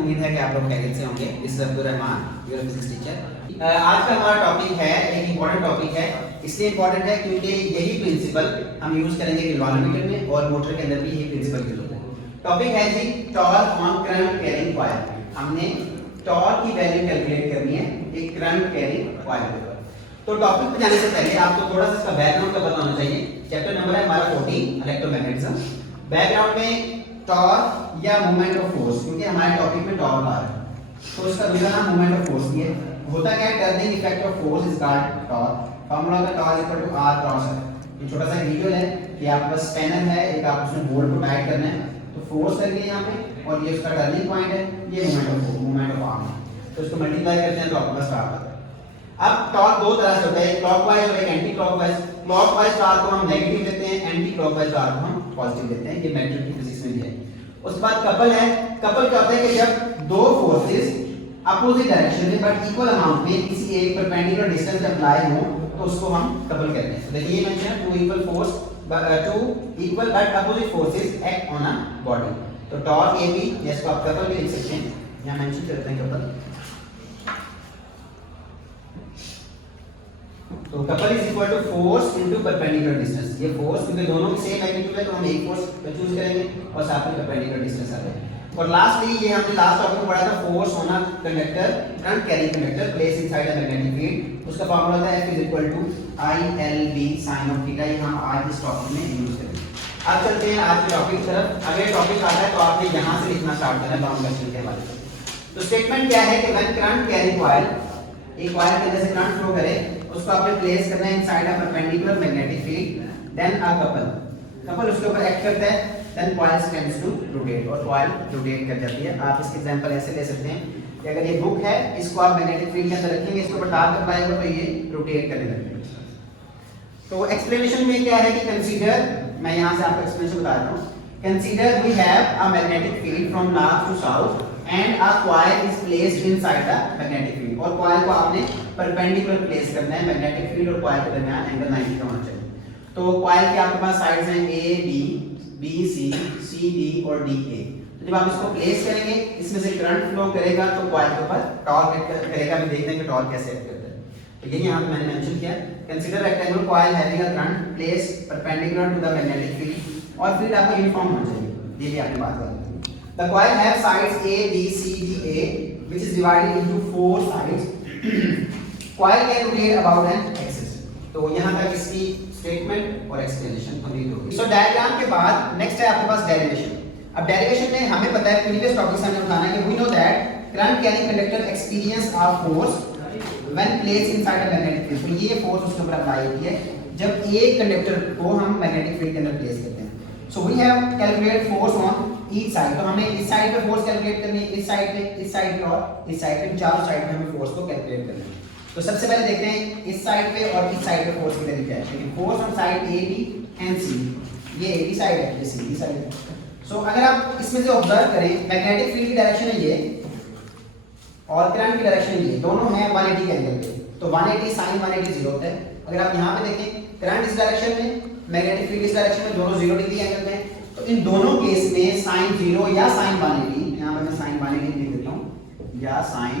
उम्मीद है कि आप लोग खैरियत से होंगे। This is Abdul Rahman, your physics teacher. आज का हमारा टॉपिक है, एक इम्पोर्टेंट टॉपिक है। इसलिए इम्पोर्टेंट है क्योंकि यही प्रिंसिपल हम यूज करेंगे गैल्वेनोमीटर में और मोटर के अंदर भी यही प्रिंसिपल यूज होता है। टॉपिक है जी torque on current carrying coil. हमने टॉर्क की वैल्यू कैलकुलेट करनी है एक करंट कैरिंग कॉइल के ऊपर। तो टॉपिक पे जाने से पहले आपको थोड़ा सा इसका बैकग्राउंड का पता होना चाहिए। चैप्टर नंबर है हमारा 14 इलेक्ट्रोमैग्नेटिज्म। बैकग्राउंड में टॉर्क या मूवमेंट ऑफ फोर्स, क्योंकि हमारे टॉपिक में टॉर्क आ रहा है तो इसका दूसरा नाम मूवमेंट ऑफ फोर्स भी है। होता क्या है, turning effect of force is called torque. Formula होता है torque equal to r cross है। ये छोटा सा वीडियो है कि आपके पास स्पैनर है, एक आप उसमें बोल्ट को टाइट करना है तो फोर्स लगेगी यहाँ पे और ये उसका टर्निंग पॉइंट है, ये मूवमेंट ऑफ आर्म है। तो इसको मल्टीप्लाई करते हैं तो आपके पास टॉर्क आता है। अब टॉर्क दो तरह से होता है, एक क्लॉकवाइज और एक एंटी क्लॉकवाइज। क्लॉकवाइज टॉर्क को हम नेगेटिव देते हैं, एंटी क्लॉकवाइज टॉर्क को हम पॉजिटिव देते हैं। ये मैट्रिक की फिजिक्स में भी है। उसके बाद कपल है। कपल क्या होता है कि जब दो फोर्सेस अपोजिट डायरेक्शन में बट इक्वल अमाउंट में किसी एक परपेंडिकुलर डिस्टेंस अप्लाई हो तो उसको हम कपल कहते हैं। तो देखिए ये मेंशन है two equal but opposite forces act on a body. तो टॉर्क AB जिसको आप कपल भी लिख सकते हैं, यहां मेंशन करते हैं कपल। तो couple is equal to force into perpendicular distance. ये फोर्स क्योंकि दोनों की सेम मैग्नीट्यूड है तो हम एक फोर्स चूज करेंगे और साथ में परपेंडिकुलर डिस्टेंस आ जाएगा। और लास्टली ये हमने लास्ट टॉपिक में पढ़ा था force on a conductor, current carrying conductor place inside a magnetic field. उसका फार्मूला था F is equal to ILB sin of theta. ये हम आज इस टॉपिक में यूज करेंगे। अब चलते हैं आज के टॉपिक की तरफ। अगर टॉपिक आता है तो आपने यहां से लिखना स्टार्ट करना है बाउंड कंडीशन के हवाले से। तो स्टेटमेंट क्या है कि व्हेन करंट कैरिंग कॉइल, एक कॉइल के अंदर से करंट फ्लो करे, उसको आपने प्लेस करना है inside a perpendicular magnetic field, then a couple उसके ऊपर एक्ट करता है, then coil tends to rotate और कॉइल रोटेट कर जाती है। आप इसके एग्जांपल ऐसे ले सकते हैं कि अगर ये बुक है, इसको आप मैग्नेटिक फील्ड के अंदर रखेंगे, इसके ऊपर टार्क अप्लाई होगा तो ये रोटेट करने लगेगा। तो एक्सप्लेनेशन में क्या है कि कंसीडर, मैं यहां से आपको एक्सप्लेनेशन बता रहा हूं। Consider we have a magnetic field from north to south and a coil is placed inside the magnetic field. और कॉइल को आपने परपेंडिकुलर प्लेस करना है, मैग्नेटिक फील्ड और कॉइल के दरमियान एंगल 90 का होना चाहिए। तो कॉइल के आपके पास साइड्स हैं A B B C C D और D A। तो जब आप इसको प्लेस करेंगे, इसमें से करंट फ्लो करेगा तो कॉइल के ऊपर टॉर्क एक्ट करेगा। हम देखते हैं कि टॉर्क कैसे एक्ट करता है। तो यही यहां पे मैंने मेंशन किया, consider rectangular coil having a current place perpendicular to the magnetic field और फील्ड आपको यूनिफॉर्म होना चाहिए। ये भी आपने बात कर ली। The coil have sides A B C D A which is divided into 4 sides. Coil can rotate about an axis. तो यहाँ तक इसकी स्टेटमेंट और एक्सप्लेनेशन कंप्लीट होगी। सो डायग्राम के बाद नेक्स्ट है आपके पास डेरिवेशन। अब डेरिवेशन में हमें पता है, प्रीवियस टॉपिक से हमने उठाना है कि we know that current carrying conductor experience a force when placed inside a magnetic field. तो ये फोर्स उसके ऊपर अप्लाई होती है जब एक कंडक्टर को हम मैग्नेटिक फील्ड के अंदर प्लेस करते हैं। So we have calculate force on each side. तो हमें इस साइड पे फोर्स कैलकुलेट करनी है, इस साइड पे और इस साइड पे, चारों साइड पे हमें फोर्स को कैलकुलेट करना है। तो सबसे पहले देखते हैं इस साइड पे और इस साइड पे फोर्स की वैल्यू क्या है। लेकिन force on side A B and C, ये AB साइड है, ये CD साइड है। सो अगर आप इसमें से ऑब्जर्व करें, मैग्नेटिक फील्ड की डायरेक्शन है ये और करंट की डायरेक्शन है ये, दोनों है 180 के एंगल पे। तो 180 sin 180 0 होता है। अगर आप यहाँ पे देखें, करंट इस डायरेक्शन में, मैग्नेटिक फील्ड इस डायरेक्शन में, दोनों 0 डिग्री एंगल पे हैं। तो इन दोनों केस में sin 0 या sin 180, यहाँ पे मैं sin 180 लिख देता हूँ, या sin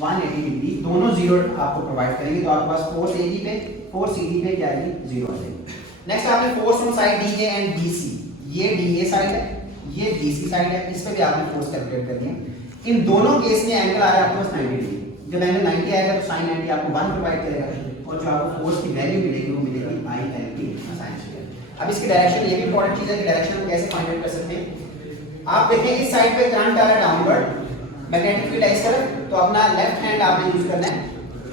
180 डिग्री, दोनों 0 आपको प्रोवाइड करेंगे। तो आपके पास फोर्स AB पे, फोर्स CD पे क्या है, 0 आ जाएगी। नेक्स्ट आपने force on side DA and BC, ये DA साइड है, ये BC साइड है, इस पे भी आपने फोर्स कैलकुलेट करनी है। इन दोनों केस में एंगल आ रहा है आपके पास 90 डिग्री। जब एंगल 90 आएगा तो sin 90 आपको 1 प्रोवाइड करेगा और जो आपको फोर्स की वैल्यू मिलेगी वो मिलेगी ILB sin स्क्वायर। अब इसकी डायरेक्शन, ये भी इंपॉर्टेंट चीज है कि डायरेक्शन को कैसे फाइंड आउट कर सकते हैं। आप देखें इस साइड पे करंट आ रहा है डाउनवर्ड, मैग्नेटिक फील्ड इस तरफ, तो अपना लेफ्ट हैंड आपने यूज करना है।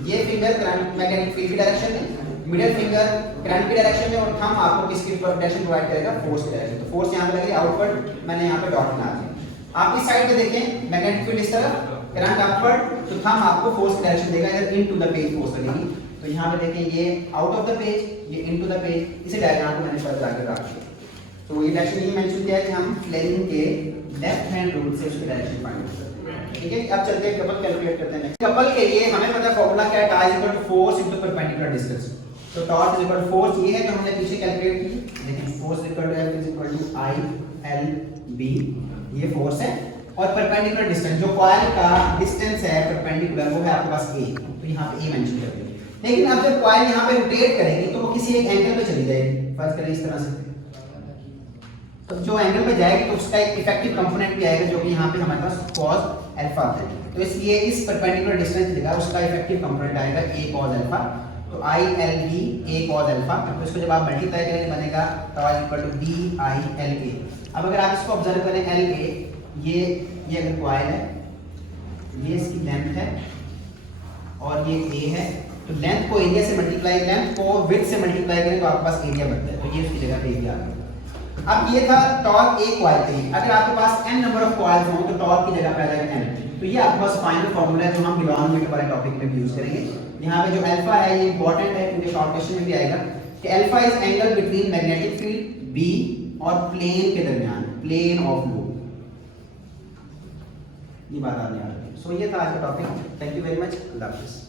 ये फिंगर करंट मैग्नेटिक फील्ड की डायरेक्शन में, मिडिल फिंगर करंट की डायरेक्शन में और थंब आपको किसकी डायरेक्शन प्रोवाइड करेगा, फोर्स की डायरेक्शन। तो फोर्स यहां पे लगेगी आउटवर्ड, मैंने यहां पे डॉट बना दिया। आप इस साइड पे देखें, मैग्नेटिक फील्ड इस तरफ, करंट अपवर्ड, तो थंब आपको फोर्स की डायरेक्शन देगा, इधर इनटू द पेज फोर्स लगेगी। तो यहां पे देखें ये आउट ऑफ द पेज, ये इनटू द पेज। इसी डायग्राम को मैंने फर्दर आगे रख दिया। तो ये डायरेक्शन ये मेंशन किया है कि हम फ्लेमिंग के लेफ्ट हैंड रूल से उसकी डायरेक्शन फाइंड कर सकते हैं। ठीक है, अब चलते हैं कपल कैलकुलेट करते हैं। कपल के लिए हमें पता है फॉर्मूला क्या है, tau is equal to force into perpendicular distance. तो torque is equal to force, ये है जो हमने पीछे कैलकुलेट की। लेकिन force is equal to F is equal to ILB, ये फोर्स है और परपेंडिकुलर डिस्टेंस जो कॉइल का डिस्टेंस है परपेंडिकुलर वो है आपके पास a, तो यहाँ पे a मेंशन कर दिया। लेकिन अब जब कॉइल यहाँ पे रोटेट करेगी तो वो किसी एक एंगल पे चली जाएगी, फर्ज करें इस तरह से, तो जो एंगल पे जाएगी तो उसका एक इफेक्टिव कंपोनेंट भी आएगा जो कि यहाँ पे हमारे पास cos अल्फा आता है। तो इसलिए इस परपेंडिकुलर डिस्टेंस लेगा उसका इफेक्टिव कंपोनेंट आएगा a cos अल्फा, तो I L B a cos alpha, तो इसको जब आप मल्टीप्लाई करेंगे बनेगा tau equal to b I L a। अब अगर आप इसको ऑब्जर्व करें L a, ये अगर कॉइल है, ये इसकी लेंथ है और ये a है, तो लेंथ को एरिया से मल्टीप्लाई, लेंथ को विड्थ से मल्टीप्लाई करें तो आपके पास एरिया बनता है, तो ये उसकी जगह पे एरिया आ गया। अब ये था टॉर्क एक कॉइल के लिए। अगर आपके पास n नंबर ऑफ कॉइल्स हों तो टॉर्क की जगह पे आ जाएगा n। तो ये आपके पास फाइनल फार्मूला है जो हम बिलोंग में वाले टॉपिक में भी यूज करेंगे। यहाँ पे जो अल्फा है ये इंपॉर्टेंट है क्योंकि शॉर्ट क्वेश्चन में भी आएगा कि alpha is angle between magnetic field B और प्लेन के दरमियान, प्लेन ऑफ लूप। ये बात आपने याद रखी। सो ये था आज का topic. Thank you very much. अल्लाह हाफिज़।